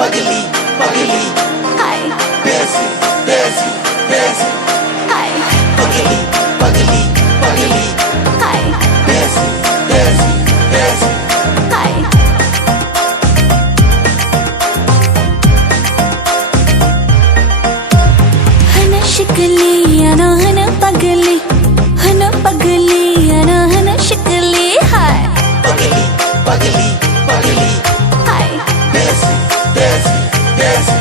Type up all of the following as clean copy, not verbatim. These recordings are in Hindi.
पगली पगली हाय बेसी बेसी बेसी हाय पगली पगली पगली हाय बेसी बेसी बेसी हाय हना शिकली अना हना पगली अना हना शिकली हाय पगली पगली पगली हाय बेसी बेसी बेसी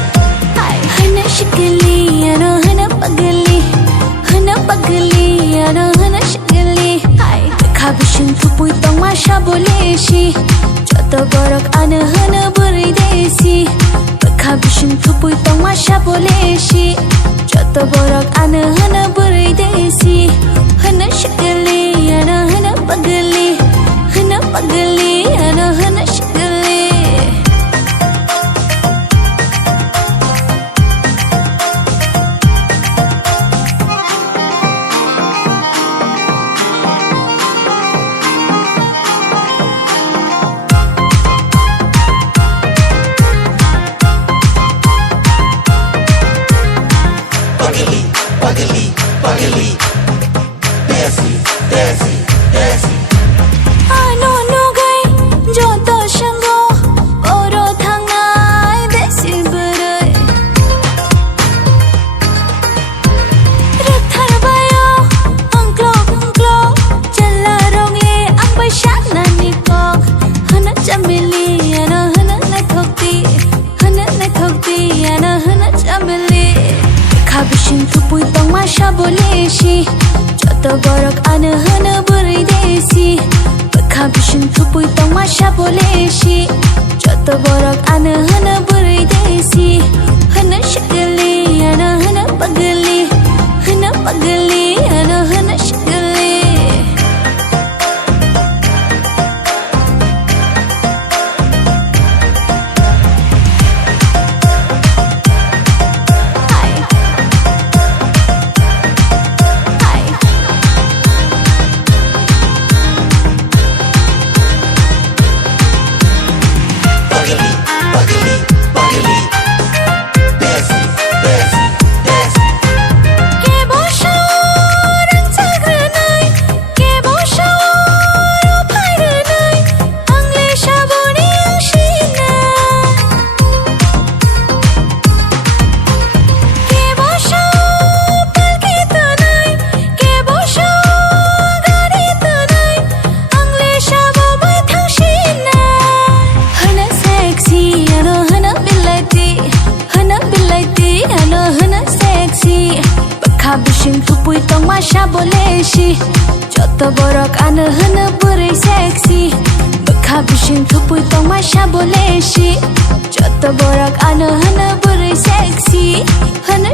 हाय हना शिकली अना हना पगली अना हना शिकली हाय खाबिशिन थुपुई tong masha boleshi joto borok ana hana buri desi खाबिशिन थुपुई tong masha boleshi joto borok ana hana buri desi hana शिकली अना हना पगली अना हना शिकली पगली पगली पगली बेसी बेसी बेसी ano nugay joto shango oro thangai desi burai rathar bayo angklo challa rongle ang bai shana ni ko hana chameli ana hana na thokti ana hana chameli खाबिशिन थुपुई tong masha boleshi joto borok ana hana buri desi खाबिशिन थुपुई tong masha boleshi joto borok ana hana buri desi hana शिकली ana hana pagli ana hana शिकली हाय हाय पगली पगली पगली बेसी बेसी बेसी के बोशोरन साग्रनाय के बोशोर फायरनाय आंले शाबोनि आंशिना के बोशो पलकेतनाय के बोशो गारितनाय आंले शाबो बै थांशिना hana sexy ano hana bilaiti ano hana sexy खाबिशिन थुपुई tong masha boleshi joto borok ana hana buri sexy खाबिशिन थुपुई tong masha boleshi joto borok ana hana buri sexy hana